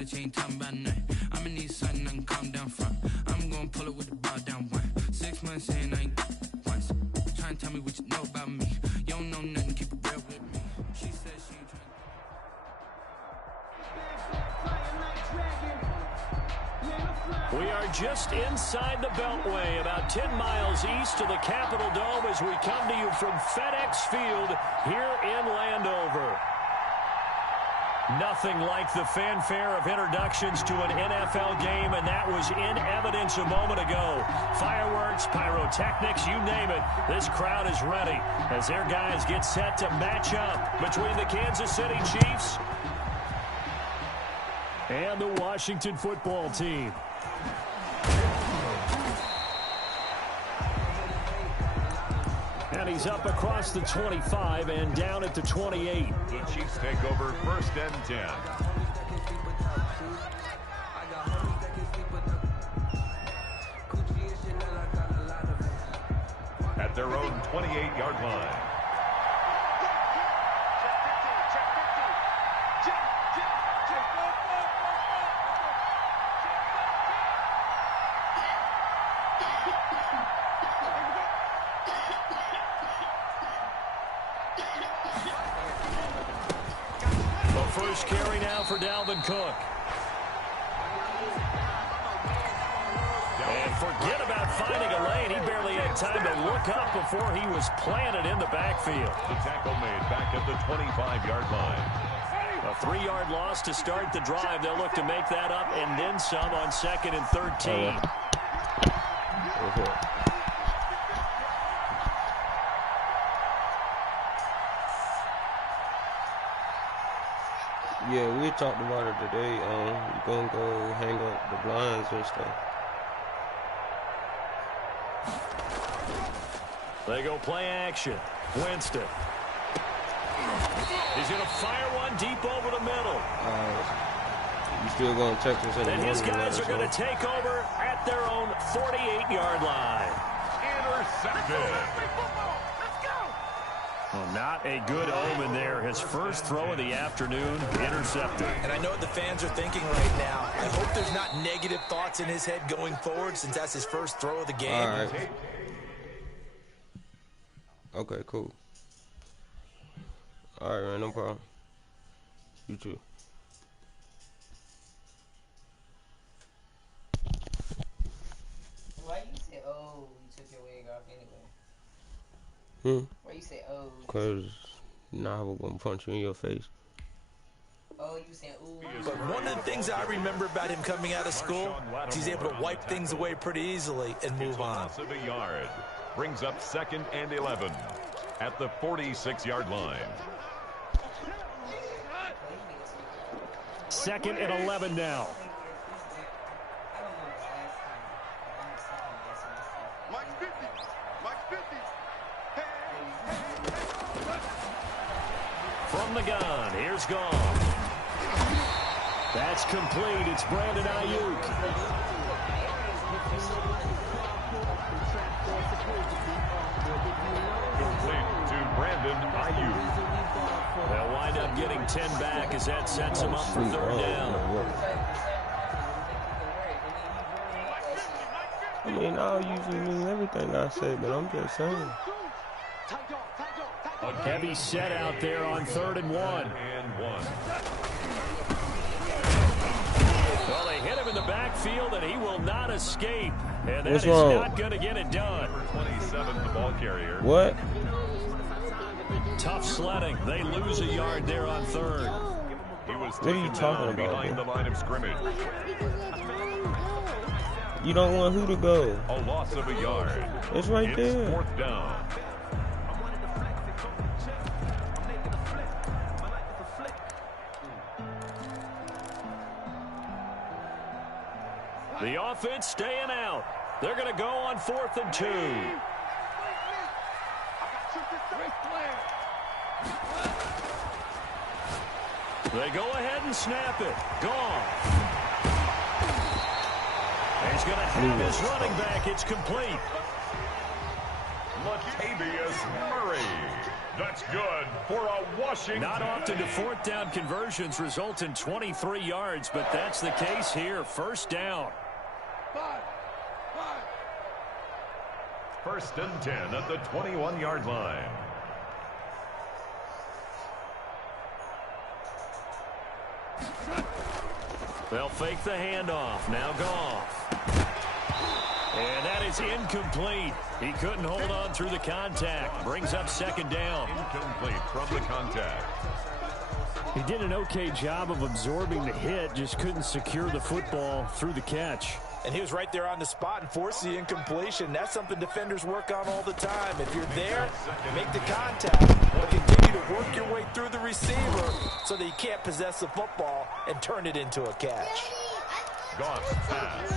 strategy, ain't talking about nothing. I'ma need something I can calm down from. I'm gonna pull it with the ball down one. 6 months in, I ain't once. Try and tell me what you know about me. You don't know nothing, keep it real with me. She said she ain't trying. We are just inside the Beltway, about 10 miles east of the Capitol Dome as we come to you from FedEx Field here in Landover. Nothing like the fanfare of introductions to an NFL game, and that was in evidence a moment ago. Fireworks, pyrotechnics, you name it. This crowd is ready as their guys get set to match up between the Kansas City Chiefs and the Washington football team. And he's up across the 25 and down at the 28. The Chiefs take over 1st and 10. At their own 28-yard line. First carry now for Dalvin Cook. And forget about finding a lane. He barely had time to look up before he was planted in the backfield. The tackle made back at the 25-yard line. A 3-yard loss to start the drive. They'll look to make that up and then some on 2nd and 13. Yeah, we talked about it today. We're going to go hang up the blinds and stuff. They go play action. Winston. He's going to fire one deep over the middle. You still going to Texas in the And his guys are going to take over at their own 48-yard line. Intercepted. Well, not a good omen there. His first throw of the afternoon, intercepted. And I know what the fans are thinking right now. I hope there's not negative thoughts in his head going forward since that's his first throw of the game. All right. Okay, cool. All right, man, no problem. You too. Why you say, oh, you took your wig off anyway? Why you say, oh? Because now we're going to punch you in your face. Oh, you saying, ooh. But one of the things I remember about him coming out of school is he's able to wipe things away pretty easily and move on. Loss of a yard. Brings up 2nd and 11 at the 46-yard line. 2nd and 11 now. From the gun, here's Gone. That's complete. It's Brandon Ayuk. Complete to Brandon Ayuk. They'll wind up getting 10 back as that sets him up for 3rd down. I mean, I'll usually mean everything I say, but I'm just saying. A heavy set out there on 3rd and 1. Well, they hit him in the backfield, and he will not escape. And that is not going to get it done. 27, the ball carrier. What? Tough sledding. They lose a yard there on 3rd. He was what are you talking about, behind the line of scrimmage. You don't want who to go? A loss of a yard. It's right there. 4th down. The offense staying out. They're going to go on 4th and 2. They go ahead and snap it. Gone. And he's going to have his running back. It's complete. Latavius Murray. That's good for a Washington. Not often do fourth down conversions result in 23 yards, but that's the case here. First down. First and 10 at the 21-yard line. They'll fake the handoff. Now Goff. And that is incomplete. He couldn't hold on through the contact. Brings up second down. Incomplete from the contact. He did an okay job of absorbing the hit, just couldn't secure the football through the catch. And he was right there on the spot and forced the incompletion. That's something defenders work on all the time. If you're there, make the contact, but continue to work your way through the receiver so that you can't possess the football and turn it into a catch. Goff's pass.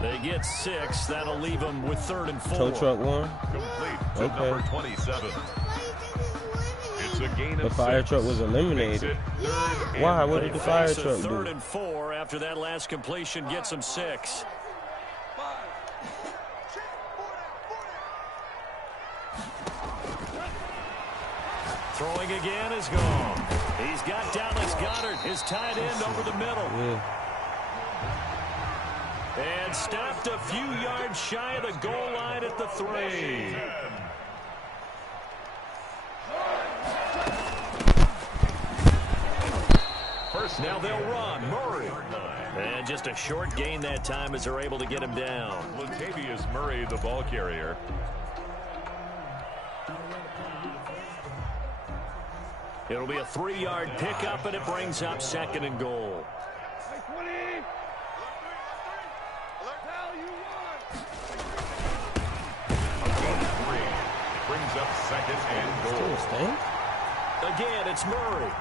They get 6. That'll leave them with 3rd and 4. Tow truck one. Complete to number 27. It's a gain of The fire 6. truck was eliminated. Why? What did the fire truck do? 3rd and 4 after that last completion gets them 6. Throwing again is gone. He's got Dallas Goedert, his tight end, over the middle. Yeah. And stopped a few yards shy of the goal line at the 3. First now they'll run. Murray. And just a short gain that time as they're able to get him down. Latavius Murray, the ball carrier. It'll be a 3-yard pickup, and it brings up 2nd and goal. Brings up 2nd and goal. Again, it's Murray.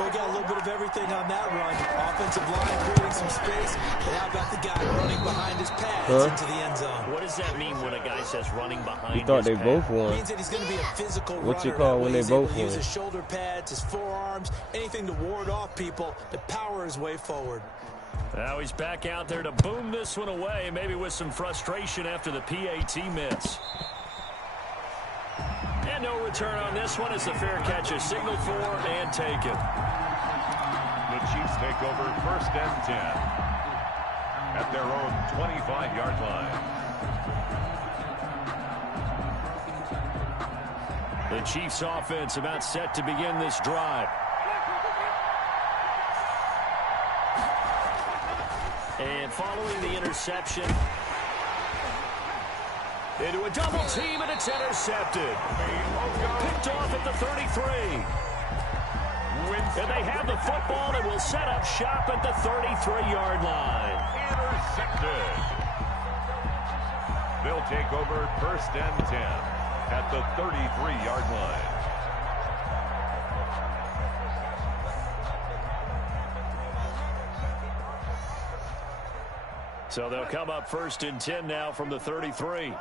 We got a little bit of everything on that run. Offensive line creating some space, and how about the guy running behind his pads into the end zone? What does that mean when a guy says running behind You thought his they pad? both won. It means that he's going to be a physical What's runner. it called when they He's able both to use won? his shoulder pads, his forearms, anything to ward off people to power his way forward. Now he's back out there to boom this one away, maybe with some frustration after the PAT miss. And no return on this one as the fair catch is signaled for and taken. The Chiefs take over 1st and 10 at their own 25-yard line. The Chiefs offense about set to begin this drive. And following the interception, into a double team, and it's intercepted. Picked off at the 33. And they have the football and will set up shop at the 33-yard line. Intercepted. They'll take over 1st and 10 at the 33-yard line. So they'll come up 1st and 10 now from the 33.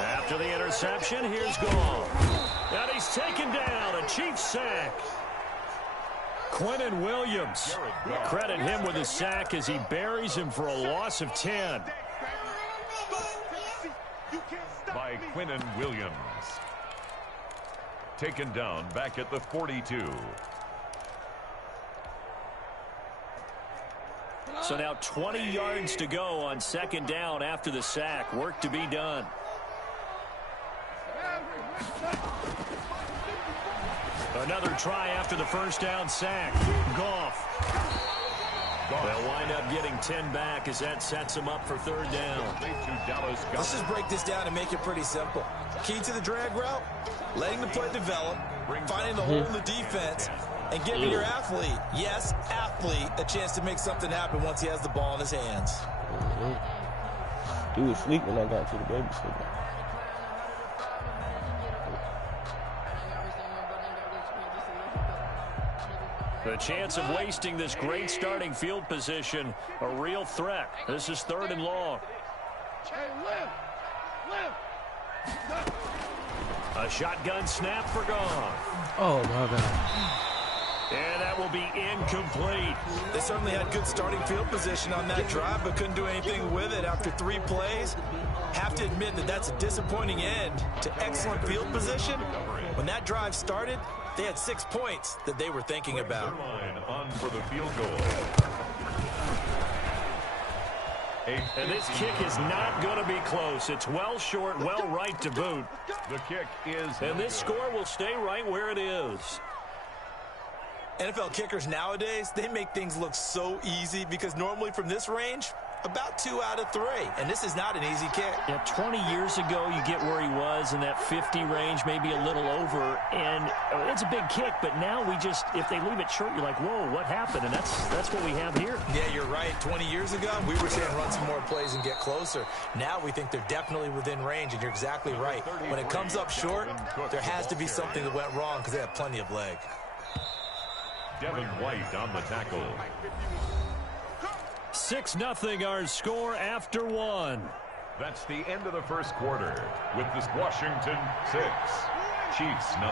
After the interception, here's Goff. And he's taken down, a Chiefs sack. Quinnen Williams. Credit him with a sack as he buries him for a loss of 10. By Quinnen Williams. Taken down back at the 42. So now 20 yards to go on 2nd down after the sack. Work to be done. Another try after the 1st down sack. Goff. They'll wind up getting 10 back as that sets them up for 3rd down. Let's just break this down and make it pretty simple. Key to the drag route, letting the play develop, finding the hole in the defense, and giving your athlete, yes, athlete, a chance to make something happen once he has the ball in his hands. He was asleep when I got to the babysitter. The chance of wasting this great starting field position, a real threat. This is 3rd and long. A shotgun snap for Goff. Oh, my God. And that will be incomplete. They certainly had good starting field position on that drive, but couldn't do anything with it after 3 plays. Have to admit that that's a disappointing end to excellent field position. When that drive started, they had 6 points that they were thinking about. On for the field goal. And this kick is not going to be close. It's well short, well right to boot. The kick is... And this score will stay right where it is. NFL kickers nowadays, they make things look so easy because normally from this range, about 2 out of 3. And this is not an easy kick. Yeah, 20 years ago, you get where he was in that 50 range, maybe a little over. And it's a big kick, but now we just, if they leave it short, you're like, whoa, what happened? And that's what we have here. Yeah, you're right. 20 years ago, we were saying run some more plays and get closer. Now we think they're definitely within range, and you're exactly right. When it comes up short, there has to be something that went wrong because they have plenty of leg. Devin White on the tackle. 6-0 our score after 1. That's the end of the first quarter with this Washington 6, Chiefs 0.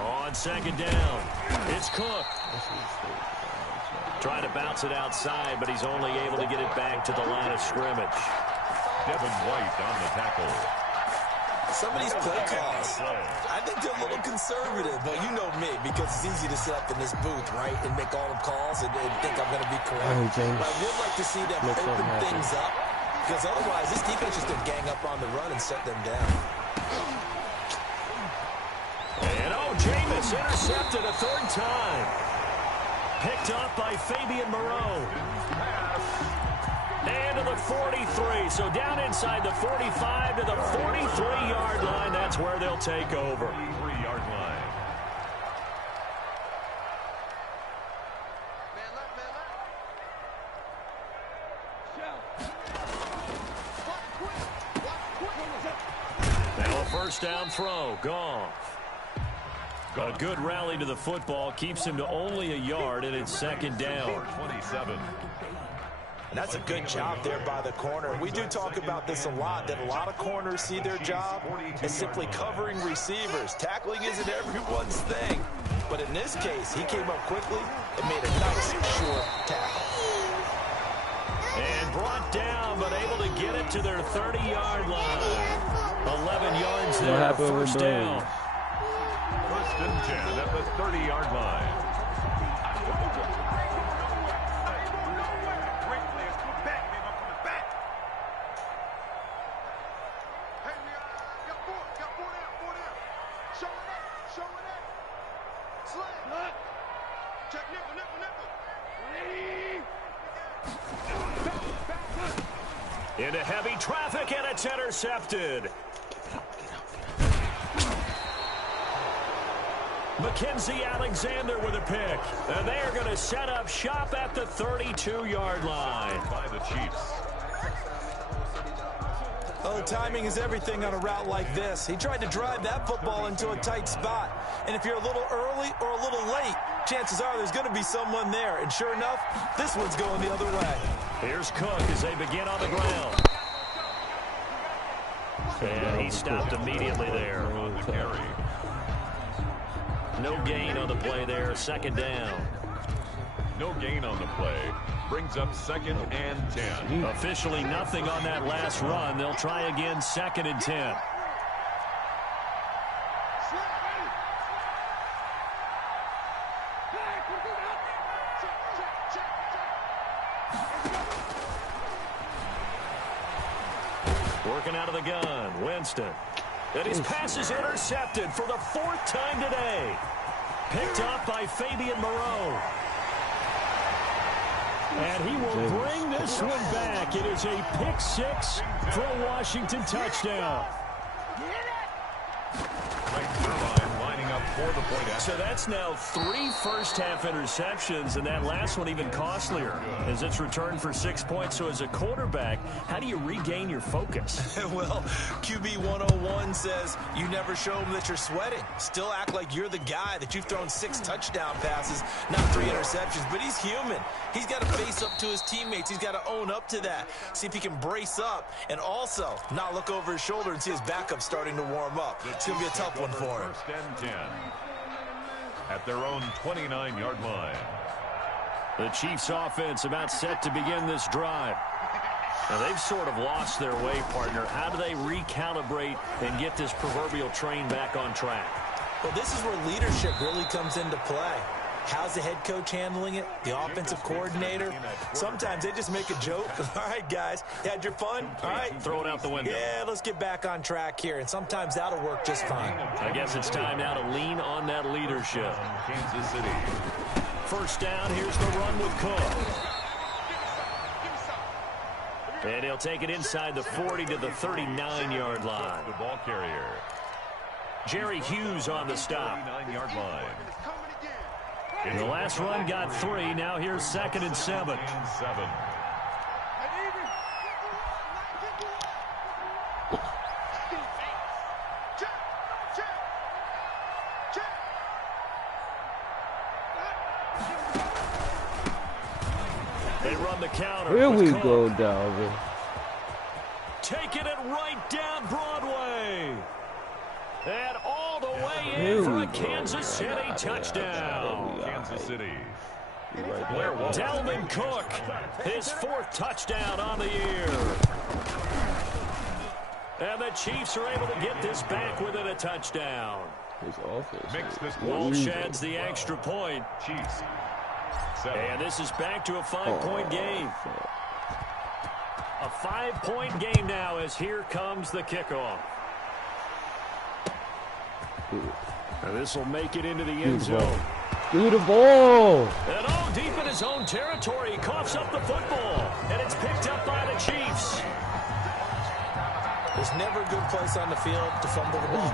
On second down, it's Cook. Trying to bounce it outside, but he's only able to get it back to the line of scrimmage. Devin White on the tackle. Some of these play calls, I think they're a little conservative, but you know me, because it's easy to sit up in this booth, right, and make all the calls and think I'm going to be correct. But I would like to see them open things up, because otherwise this defense is going to gang up on the run and set them down. And Jameis intercepted a 3rd time. Picked up by Fabian Moreau. And to the 43. So down inside the 45 to the 43-yard line. That's where they'll take over. 43-yard line. Now a first down throw. Goff. A good rally to the football. Keeps him to only a yard, and it's second down. 27. And that's a good job there by the corner. We do talk about this a lot, that a lot of corners see their job as simply covering receivers. Tackling isn't everyone's thing. But in this case, he came up quickly and made a nice, short tackle. And brought down, but able to get it to their 30-yard line. 11 yards there, first down. 1st and 10 at the 30-yard line. Into heavy traffic, and it's intercepted. Mackenzie Alexander with a pick. And they are going to set up shop at the 32-yard line. By the Chiefs. Oh, timing is everything on a route like this. He tried to drive that football into a tight spot. And if you're a little early or a little late, chances are there's going to be someone there. And sure enough, this one's going the other way. Here's Cook as they begin on the ground. And he stopped immediately there. On the carry. No gain on the play there, second down. No gain on the play. Brings up 2nd and 10. Officially nothing on that last run. They'll try again, 2nd and 10. Working out of the gun, Winston. And his pass is intercepted for the 4th time today. Picked up by Fabian Moreau. And he will bring this one back. It is a pick 6 for a Washington touchdown. Mike Irvine lining up for the point. So that's now 3 first-half interceptions, and that last one even costlier as it's returned for 6 points. So as a quarterback, how do you regain your focus? Well, QB 101 says you never show them that you're sweating. Still act like you're the guy, that you've thrown 6 touchdown passes, not 3 interceptions. But he's human. He's got to face up to his teammates. He's got to own up to that. See if he can brace up and also not look over his shoulder and see his backup starting to warm up. It's going to be a tough one for him. First and 10 at their own 29-yard line. The Chiefs offense about set to begin this drive. Now they've sort of lost their way, partner. How do they recalibrate and get this proverbial train back on track? Well, this is where leadership really comes into play. How's the head coach handling it? The offensive coordinator? Sometimes they just make a joke. All right, guys, you had your fun? All right. Throw it out the window. Yeah, let's get back on track here. And sometimes that'll work just fine. I guess it's time now to lean on that leadership. Kansas City. First down, here's the run with Cook. And he'll take it inside the 40 to the 39-yard line. The ball carrier. Jerry Hughes on the stop. 39-yard line. And the last run got 3. Now here's 2nd and 7. They run the counter. Here we go, Dalvin. Taking it right down Broadway. And all the way in for a Kansas City touchdown. Kansas City. Dalvin Cook, his 4th touchdown on the year. And the Chiefs are able to get this back within a touchdown. His offense. Walsh adds the extra point. Chiefs. And this is back to a 5-point game. A 5-point game now as here comes the kickoff. And this will make it into the end zone. Through the ball. And all deep in his own territory, he coughs up the football. And it's picked up by the Chiefs. There's never a good place on the field to fumble the ball.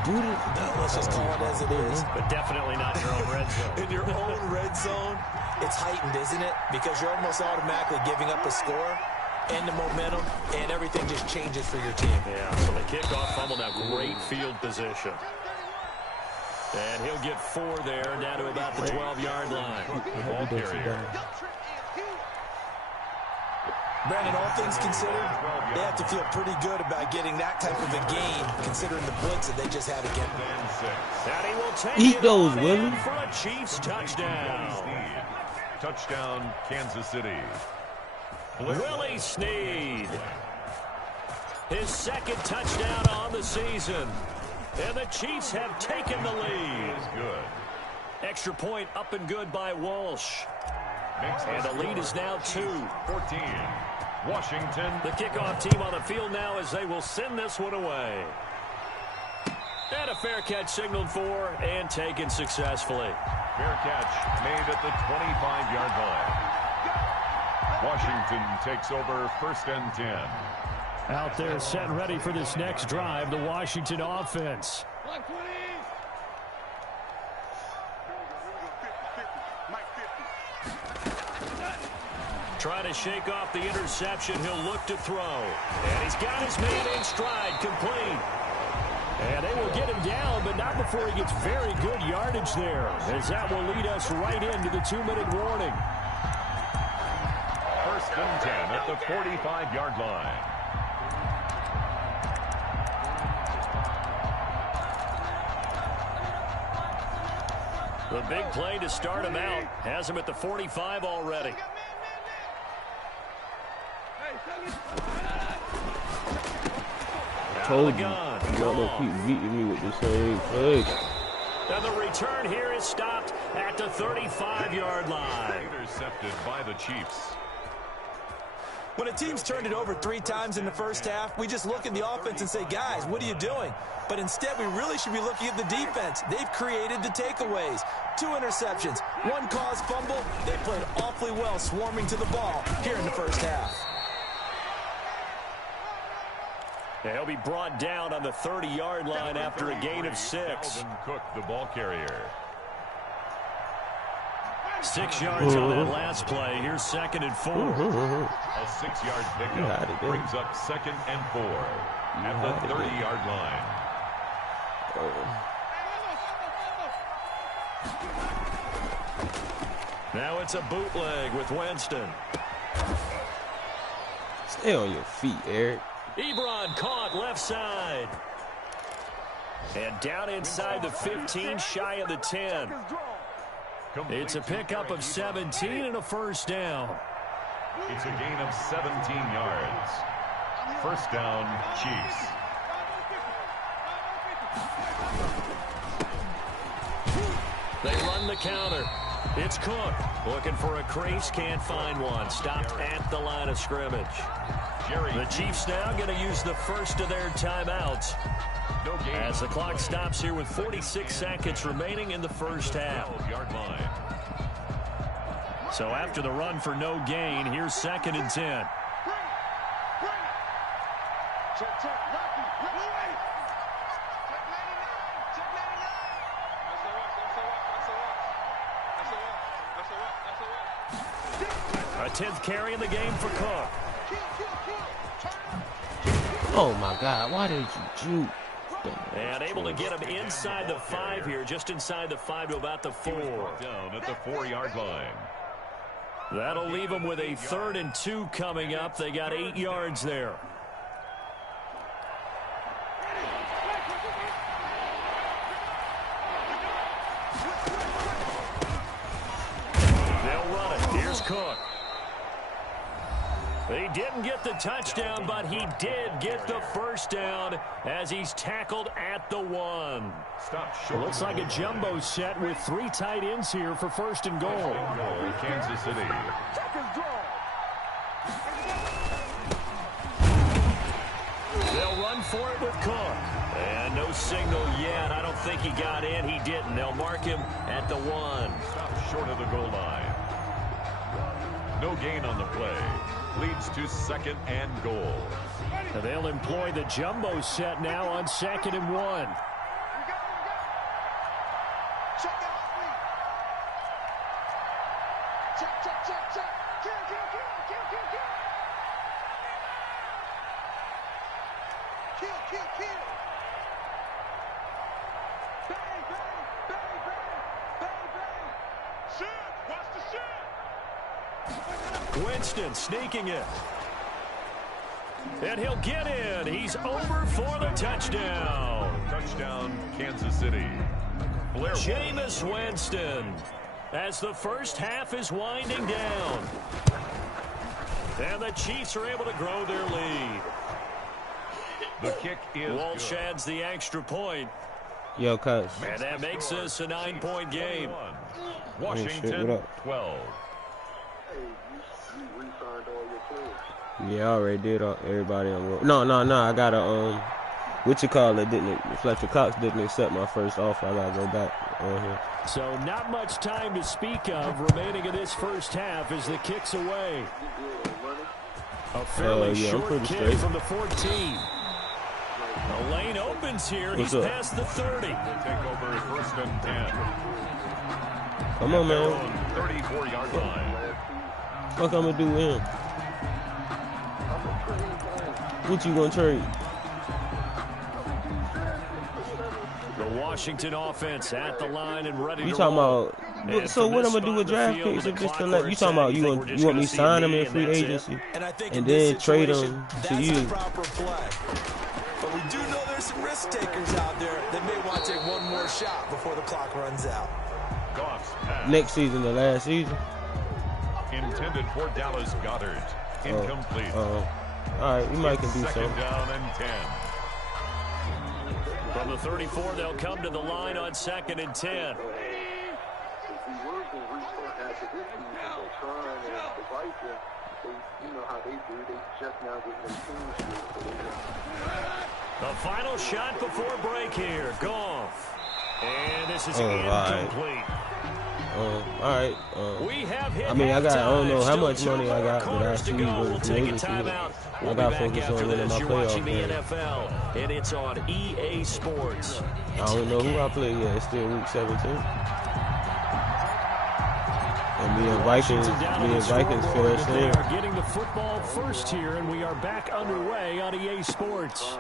Let's just call it as it is. But definitely not in your own red zone. In your own red zone, it's heightened, isn't it? Because you're almost automatically giving up a score and the momentum, and everything just changes for your team. Yeah, so the kickoff fumble, now great field position. And he'll get 4 there, down to about the 12-yard line. Ball carrier. Brandon, all things considered, they have to feel pretty good about getting that type of a game, considering the blitz that they just had again. And he will take Eat it those, on Willie. in for a Chiefs touchdown. Touchdown, Kansas City. Willie Snead. His 2nd touchdown on the season. And the Chiefs have taken the lead. Good. Extra point up and good by Walsh. And the lead is now 2. 14. Washington. The kickoff team on the field now as they will send this one away. And a fair catch signaled for and taken successfully. Fair catch made at the 25-yard line. Washington takes over 1st and 10. Out there set and ready for this next drive, the Washington offense. Trying to shake off the interception. He'll look to throw. And he's got his man in stride, complete. And they will get him down, but not before he gets very good yardage there, as that will lead us right into the 2-minute warning. 1st and 10 at the 45-yard line. The big play to start him out has him at the 45 already. Told you, y'all don't keep beating me with the same play. And the return here is stopped at the 35-yard line. Intercepted by the Chiefs. When a team's turned it over 3 times in the first half, we just look at the offense and say, guys, what are you doing? But instead, we really should be looking at the defense. They've created the takeaways. 2 interceptions, 1 caused fumble. They played awfully well swarming to the ball here in the first half. He'll be brought down on the 30-yard line after a gain of 6. Cook, the ball carrier. 6 yards on that last play. Here's 2nd and 4. A 6-yard pickup brings up 2nd and 4 at the 30-yard line. Now it's a bootleg with Winston. Stay on your feet, Eric. Ebron caught left side. And down inside the 15, shy of the 10. It's a pickup of 17 and a first down. It's a gain of 17 yards. First down, Chiefs. They run the counter. It's Cook looking for a crease, can't find one. Stopped at the line of scrimmage. The Chiefs now going to use the first of their timeouts as the clock stops here with 46 seconds remaining in the first half. So after the run for no gain, here's 2nd and 10. A 10th carry in the game for Cook. Oh, my God. Why did you juke? And able to get him inside the 5 here, just inside the 5 to about the 4. Down at the 4-yard line. That'll leave them with a 3rd and 2 coming up. They got 8 yards there. They'll run it. Here's Cook. He didn't get the touchdown, but he did get the first down as he's tackled at the 1. Looks like a jumbo set with 3 tight ends here for 1st and goal. Kansas City. They'll run for it with Cook. And no signal yet. I don't think he got in. He didn't. They'll mark him at the 1. Stop short of the goal line. No gain on the play. Leads to 2nd and goal. And they'll employ the jumbo set now on 2nd and 1. Winston sneaking it. And he'll get in. He's over for the touchdown. Touchdown, Kansas City. Jameis Winston as the first half is winding down. And the Chiefs are able to grow their lead. The kick is Walsh adds the extra point. Yo, Coach. And that makes this a 9-point game. Washington 12. Yeah, I already did everybody on roll. No, I got a, what you call it, Fletcher Cox didn't accept my first offer. I got to go back on here. So not much time to speak of remaining in this first half as the kick's away. A fairly short kick from the 14. The lane opens here. He's past the 30. Take over 1st and 10. Come on, man. 34-yard line. What I'm going to do with him? What you going to trade? The Washington offense at the line and ready you to talking roll. about, so what I'm going to do with draft picks if this collect? You talking about you want me to sign them in free agency and then trade them to you? But we do know there's some risk takers out there that may want to take one more shot before the clock runs out. Next season, the last season? Intended for Dallas Goedert. Incomplete. All right, we might can do something. 2nd down and 10. From the 34, they'll come to the line on 2nd and 10. The final shot before break here. Goff. And this is incomplete. All right. We have hit I mean, I don't know how much Still money I got, but I see we'll take a timeout. We'll be back after this. You're watching the NFL, and it's on EA Sports. I don't know who I play yet. It's still week 17. And me and Vikings finish They there. are getting the football first here, and we are back underway on EA Sports.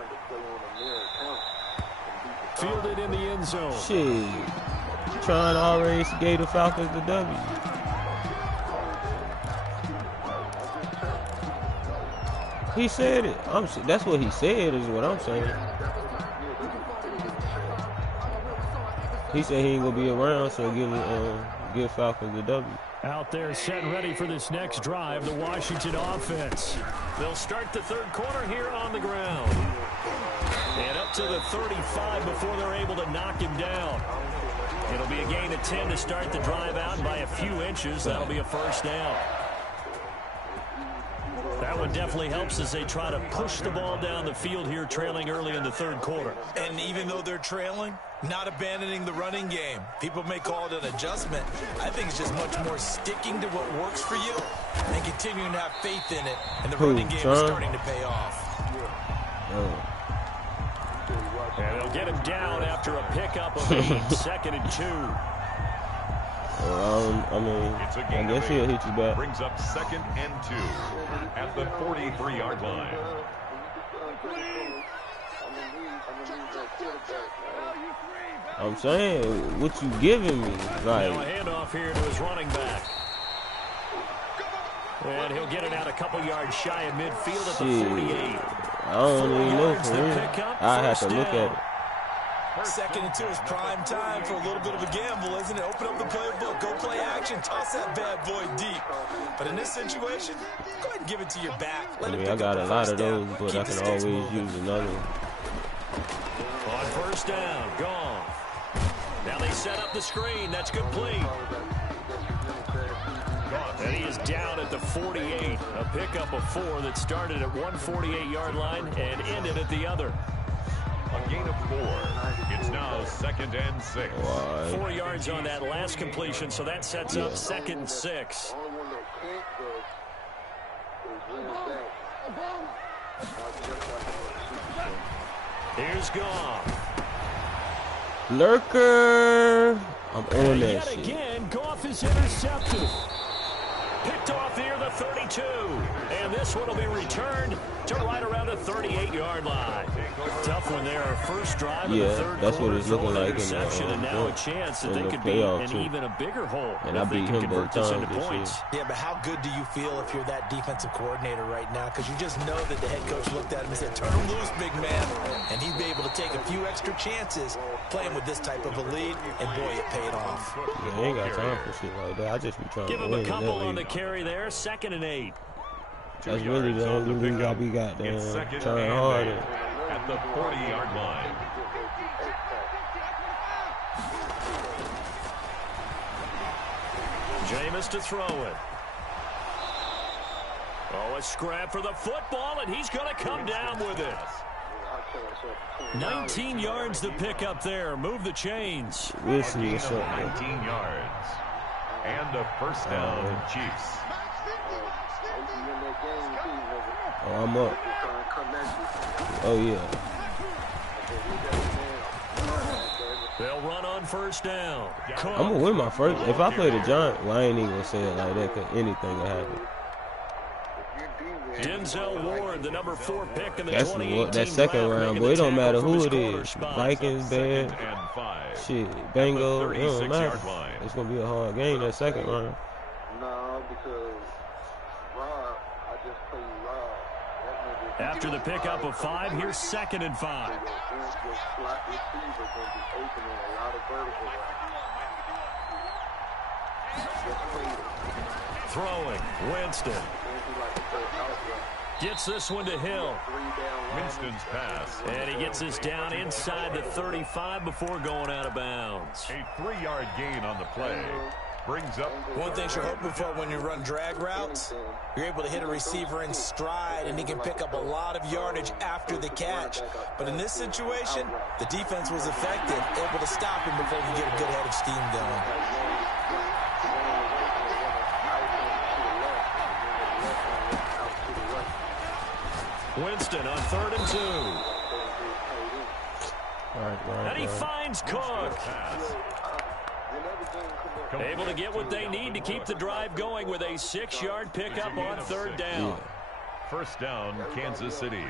Fielded in the end zone. Shit. Trying to already gave the Falcons the W. He said it. That's what he said is what I'm saying. He said he ain't gonna be around, so give Falcons the W. Out there set and ready for this next drive, the Washington offense. They'll start the third quarter here on the ground. And up to the 35 before they're able to knock him down. It'll be a gain of 10 to start the drive out, and by a few inches, that'll be a first down. That one definitely helps as they try to push the ball down the field here, trailing early in the third quarter. And even though they're trailing, not abandoning the running game. People may call it an adjustment. I think it's just much more sticking to what works for you and continuing to have faith in it. And the running game is starting to pay off. And they'll get him down after a pickup of 8, 2nd and 2. I mean, I guess he'll hit you back. Brings up 2nd and 2 at the 43-yard line. I'm saying, what you giving me? Like, now a handoff here to his running back. And he'll get it out a couple yards shy of midfield at the 48. I don't even know for real. I have to look at it. 2nd and 2 is prime time for a little bit of a gamble, isn't it? Open up the playbook, go play action, toss that bad boy deep. But in this situation, go ahead and give it to your back. I mean, I got a lot of those, but I can always use another one. On first down, gone. Now they set up the screen. That's complete. And he is down at the 48. A pickup of 4 that started at one 48-yard line and ended at the other. A gain of 4. It's now 2nd and 6. 4 yards on that last completion, so that sets up 2nd and 6. Here's Goff. Lurker. I'm on that shit. Again, Goff is intercepted. Picked off near the 32. And this one will be returned to right around the 38-yard line. Tough one there. First drive of the third that's quarter, what it's looking like in and now a chance that they could be in even a bigger hole. And I beat him both times this year. Yeah, but how good do you feel if you're that defensive coordinator right now? Because you just know that the head coach looked at him and said, turn him loose, big man. And he'd be able to take a few extra chances playing with this type of a lead, and boy, it paid off. Yeah, I ain't got time for shit like that. I just be trying Give to him win a couple that on the league. carry there, 2nd and 8. That's really the only league I be got there. Trying hard at the 40-yard line. Jameis to throw it. Oh, a scrap for the football, and he's going to come down with it. 19 yards to pick up there. Move the chains. We'll see what's up. 19 yards. And a first down, Chiefs. Oh, I'm up. Oh, yeah. They'll run on first down. I'm going to win my first. If I play the Giants, well, I ain't even going to say it like that because anything will happen. Denzel Ward, the number 4 pick in the 2018 that second draft, round, boy, it don't matter who it is. Vikings, bad, shit, Bengals, it don't matter. It's going to be a hard game that second round. No, because Rob, I just played Rob. After the pickup of 5, here's 2nd and 5. Throwing, Winston. Gets this one to Hill. Winston's pass. And he gets this down inside the 35 before going out of bounds. A 3-yard gain on the play. Brings up. One thing you're hoping for when you run drag routes, you're able to hit a receiver in stride, and he can pick up a lot of yardage after the catch. But in this situation, the defense was effective, able to stop him before he could get a good head of steam going. Winston on 3rd and 2. And he finds Cook. Able to get what they need to keep the drive going with a 6-yard pickup on 3rd down. First down, Kansas City.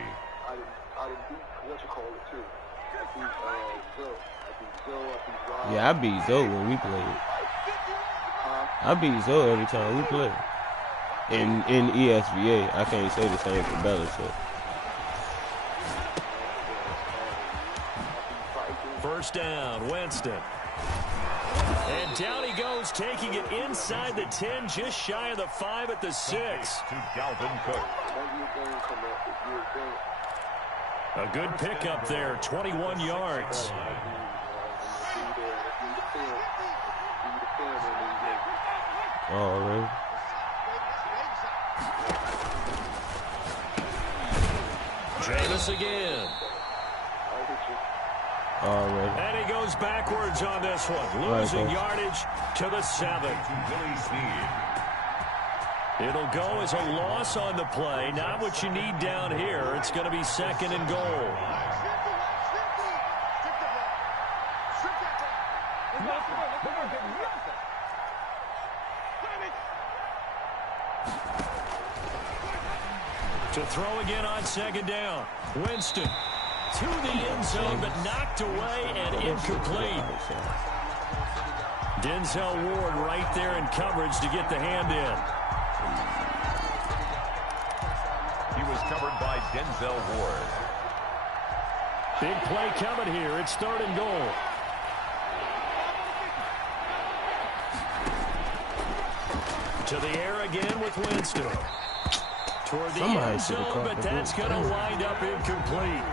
Yeah, I beat Zoe when we played. I beat Zoe every time we play. In ESVA, I can't say the same for Belichick. First down, Winston. And down he goes, taking it inside the 10, just shy of the 5 at the 6. To Dalvin Cook. A good pickup there, 21 yards. Oh, really? Jameis again. Already. And he goes backwards on this one, losing yardage to the 7. It'll go as a loss on the play. Not what you need down here. It's going to be 2nd and goal. To throw again on 2nd down. Winston to the end zone, but knocked away and incomplete. Denzel Ward right there in coverage to get the hand in. He was covered by Denzel Ward. Big play coming here. It's 3rd and goal. To the air again with Winston. Toward the end zone, but that's going to wind up incomplete.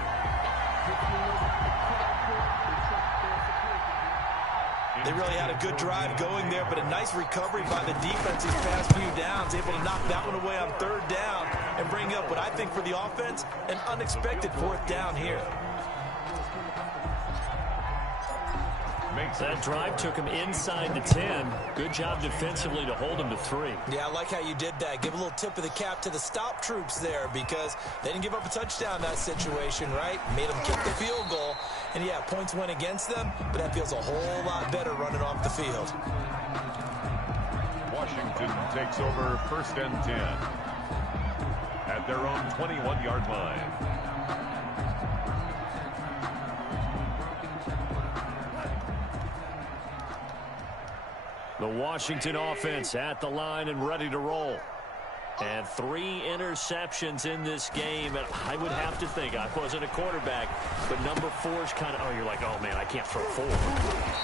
They really had a good drive going there, but a nice recovery by the defense these past few downs, able to knock that one away on 3rd down and bring up what I think for the offense, an unexpected 4th down here. That drive took him inside the 10. Good job defensively to hold him to 3. Yeah, I like how you did that. Give a little tip of the cap to the stop troops there because they didn't give up a touchdown in that situation, right? Made them kick the field goal. And, yeah, points went against them, but that feels a whole lot better running off the field. Washington takes over 1st and 10 at their own 21-yard line. The Washington offense at the line and ready to roll. And 3 interceptions in this game. And I would have to think, I wasn't a quarterback, but number 4 is kind of, oh, you're like, oh, man, I can't throw 4.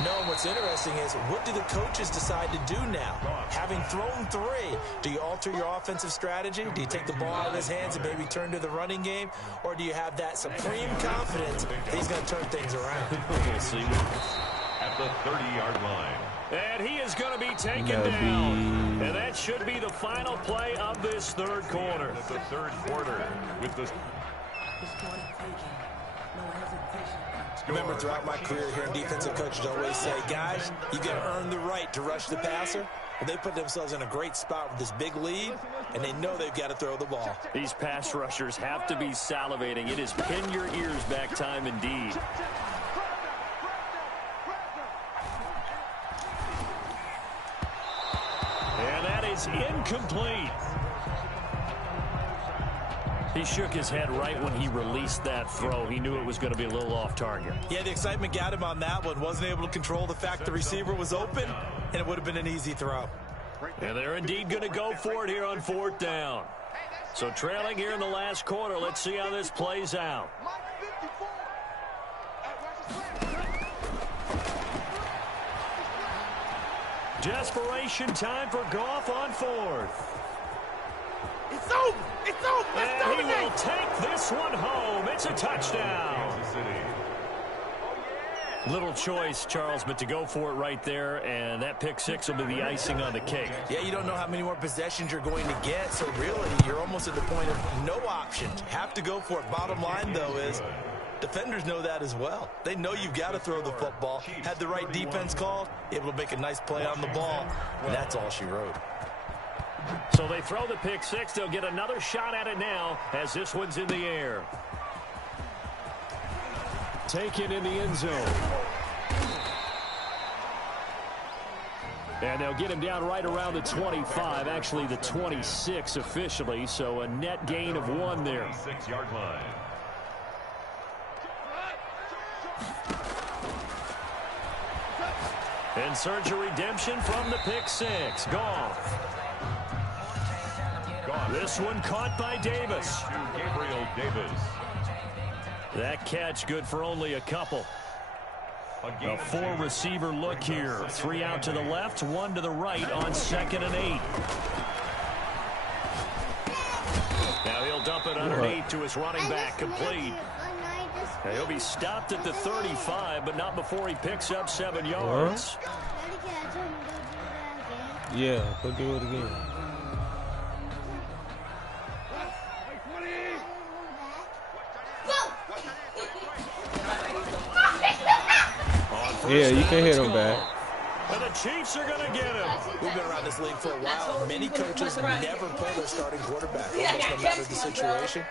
No, and what's interesting is, what do the coaches decide to do now? Having thrown 3, do you alter your offensive strategy? Do you take the ball out of his hands and maybe turn to the running game? Or do you have that supreme confidence that he's going to turn things around? We'll see. At the 30-yard line. And he is going to be taken down. And that should be the final play of this 3rd quarter. The 3rd quarter with the... Remember, throughout my career here in defensive coaches always say, guys, you got to earn the right to rush the passer. Well, they put themselves in a great spot with this big lead, and they know they've got to throw the ball. These pass rushers have to be salivating. It is pin your ears back time indeed. And that is incomplete. He shook his head right when he released that throw. He knew it was going to be a little off target. Yeah, the excitement got him on that one. Wasn't able to control the fact the receiver was open, and it would have been an easy throw. And they're indeed going to go for it here on 4th down. So trailing here in the last quarter, let's see how this plays out. Desperation time for Goff on 4th. It's over. It's over. And he will take this one home. It's a touchdown. Little choice, Charles, but to go for it right there, and that pick 6 will be the icing on the cake. Yeah, you don't know how many more possessions you're going to get, so really you're almost at the point of no options. Have to go for it. Bottom line, though, is defenders know that as well. They know you've got to throw the football. Had the right defense called, able to make a nice play on the ball, and that's all she wrote. So they throw the pick six. They'll get another shot at it now as this one's in the air. Taken in the end zone. And they'll get him down right around the 25, actually the 26 officially, so a net gain of 1 there. 6-yard line. In search of redemption from the pick six. Goff. This one caught by Davis. To Gabriel Davis. That catch good for only a couple. A 4-receiver look here. 3 out to the left, 1 to the right on 2nd and 8. Now he'll dump it underneath to his running back, complete. Now he'll be stopped at the 35, but not before he picks up 7 yards. Yeah, go do it again. Yeah, you can hit him back. And the Chiefs are going to get him. We've been around this league for a while. Many coaches never pull their starting quarterback, almost no matter the situation.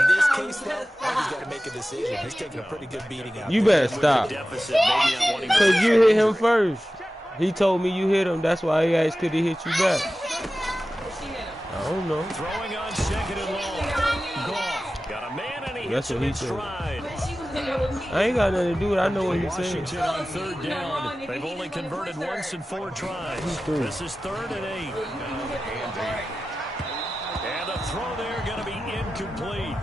In this case, though, he's got to make a decision. He's taking a pretty good beating out. You better stop. Because you hit him first. He told me you hit him. That's why he asked could he hit you back. I don't know. Throwing on 2nd and long. Goff got a man and he hits him in stride. I ain't got nothing to do with it. I know what he's saying. Washington on 3rd down. They've only converted once in 4 tries. This is 3rd and 8. And the throw there going to be incomplete.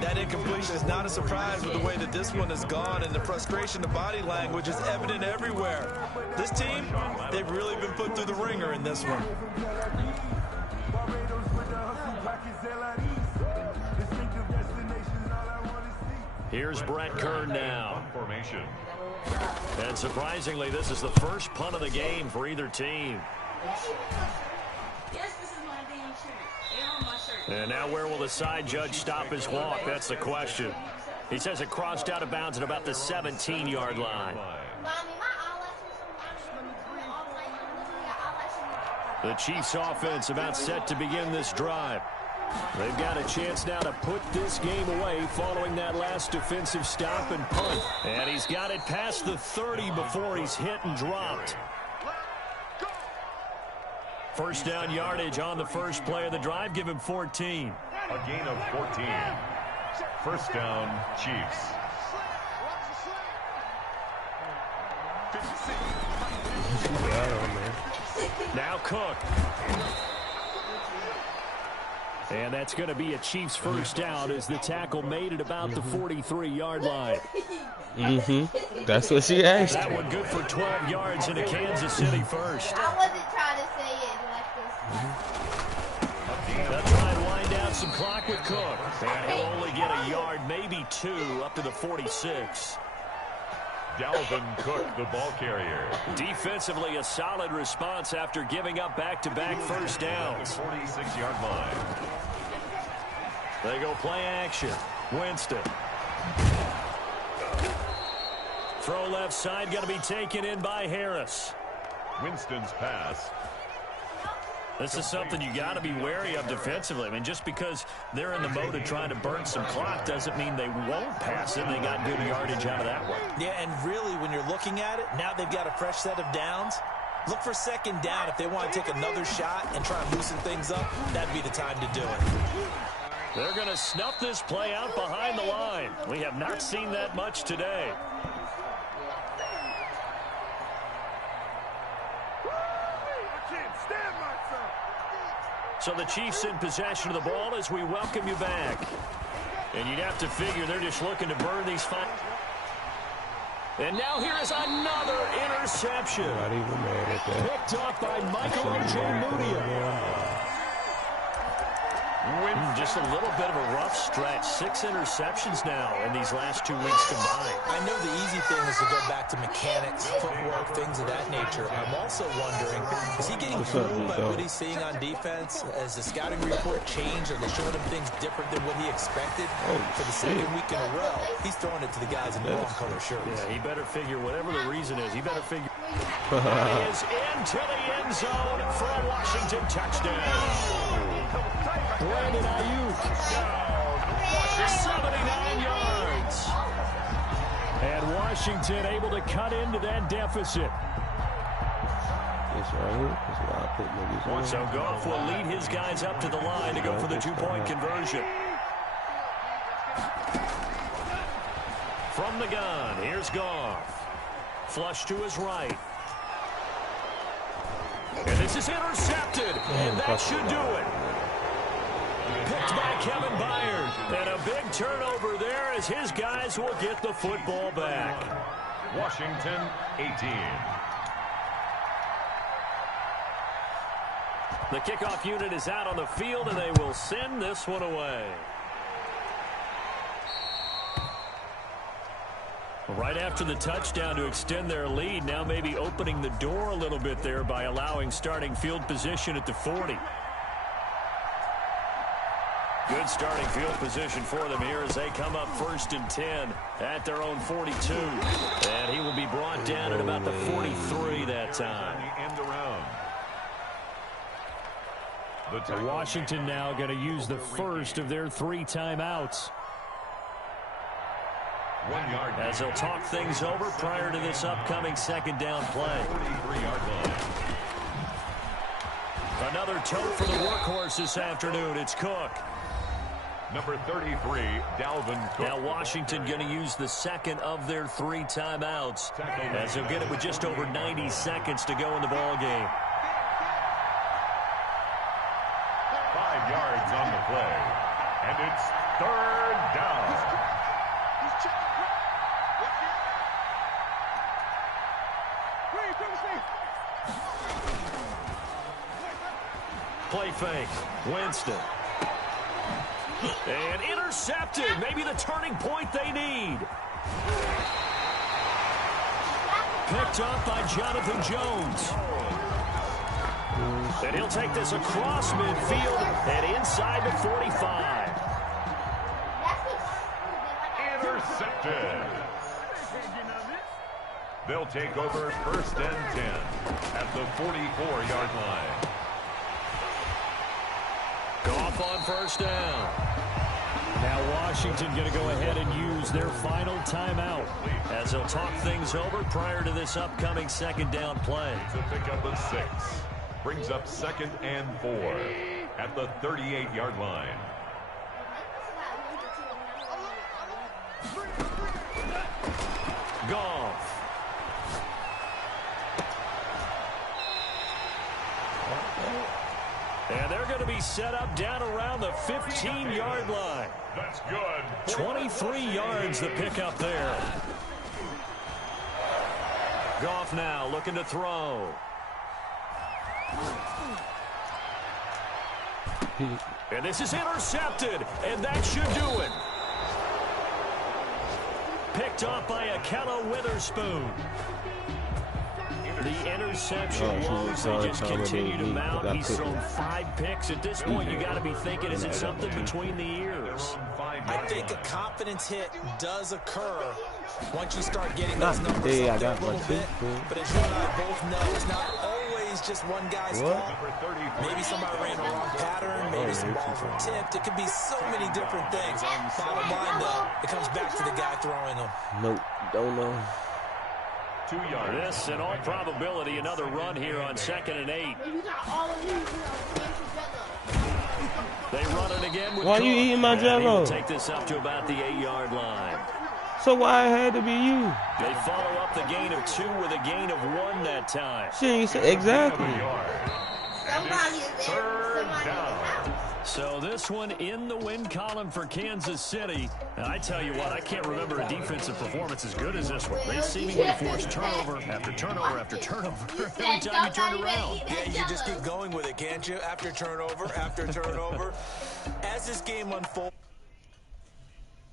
That incompletion is not a surprise with the way that this one has gone, and the frustration, the body language is evident everywhere. This team, they've really been put through the ringer in this one. Here's Brett Kern now. Formation. And surprisingly, this is the first punt of the game for either team. And now where will the side judge stop his walk? That's the question. He says it crossed out of bounds at about the 17-yard line. The Chiefs offense about set to begin this drive. They've got a chance now to put this game away following that last defensive stop and punt. And he's got it past the 30 before he's hit and dropped. First down yardage on the first play of the drive. Give him 14. A gain of 14. First down, Chiefs. Now Cook. And that's going to be a Chiefs first down as the tackle made at about the 43-yard line. That's what she asked. That one good for 12 yards into Kansas City first. I wasn't trying to say it like this. They'll try and wind down some clock with Cook. And he'll only get a yard, maybe 2, up to the 46. Dalvin Cook, the ball carrier. Defensively, a solid response after giving up back-to-back first downs. 46-yard line. They go play action. Winston. Throw left side, going to be taken in by Harris. Winston's pass. This is something you got to be wary of defensively. I mean, just because they're in the mode of trying to burn some clock doesn't mean they won't pass it. They got good yardage out of that one. Yeah, and really, when you're looking at it, now they've got a fresh set of downs. Look for second down. If they want to take another shot and try and loosen things up, that'd be the time to do it. They're going to snuff this play out behind the line. We have not seen that much today. So the Chiefs in possession of the ball as we welcome you back. And you'd have to figure they're just looking to burn these five. And now here is another interception. Not even mad at that. Picked off by Michael Ojemudia. Just a little bit of a rough stretch. 6 interceptions now in these last 2 weeks combined. I know the easy thing is to go back to mechanics, footwork, things of that nature. I'm also wondering, is he getting fooled by what he's seeing on defense? Has the scouting report changed? Are they showing him things different than what he expected? For the second week in a row, he's throwing it to the guys in the wrong color shirts. Yeah, he better figure, whatever the reason is, he better figure. That is into the end zone for a Washington touchdown. Brandon Ayuk, 79 yards. And Washington able to cut into that deficit. So Goff will lead his guys up to the line to go for the 2-point conversion. From the gun, here's Goff. Flush to his right. And this is intercepted, and that should do it. Picked by Kevin Byard. And a big turnover there as his guys will get the football back. Washington, 18. The kickoff unit is out on the field, and they will send this one away. Right after the touchdown to extend their lead, now maybe opening the door a little bit there by allowing starting field position at the 40. Good starting field position for them here as they come up 1st and 10 at their own 42. And he will be brought down at about the 43 that time. Washington now going to use the first of their 3 timeouts. As they'll talk things over prior to this upcoming second down play. Another tote for the workhorse this afternoon. It's Cook. Number 33, Dalvin Cook. Now Washington going to use the second of their 3 timeouts as they'll get it with just over 90 seconds to go in the ball game. 5 yards on the play. And it's 3rd down. Play fake. Winston. And intercepted. Maybe the turning point they need. Picked up by Jonathan Jones. And he'll take this across midfield and inside the 45. Intercepted. They'll take over 1st and 10 at the 44-yard line. Goff on 1st down. Now Washington going to go ahead and use their final timeout as they'll talk things over prior to this upcoming second down play. To pick up a 6. Brings up 2nd and 4 at the 38-yard line. Goff. And they're going to be set up down around the 15-yard line. That's good. 23 yards the pickup there. Goff now looking to throw. And this is intercepted, and that should do it. Picked off by Akella Witherspoon. The interception woes, they just continue to mount. He's thrown 5 picks. At this point, you got to be thinking, is it something between the ears? I think a confidence hit does occur once you start getting those numbers up there a little bit. But as you and I both know, it's not always just one guy's fault. Maybe somebody ran the wrong pattern. Maybe some balls were tipped. It could be so many different things. Bottom line, though, it comes back to the guy throwing them. Nope, don't know. 2 yards. This, in all probability, another run here on 2nd and 8. They run it again with Why you eating my Jello? Take this up to about the 8-yard line. So why it had to be you? They follow up the gain of 2 with a gain of 1 that time. She ain't say exactly. Third down. So this one in the win column for Kansas City. And I tell you what, I can't remember a defensive performance as good as this one. They seemingly forced turnover after turnover after turnover every time you turned around. Yeah, you just keep going with it, can't you? After turnover, after turnover. As this game unfolds.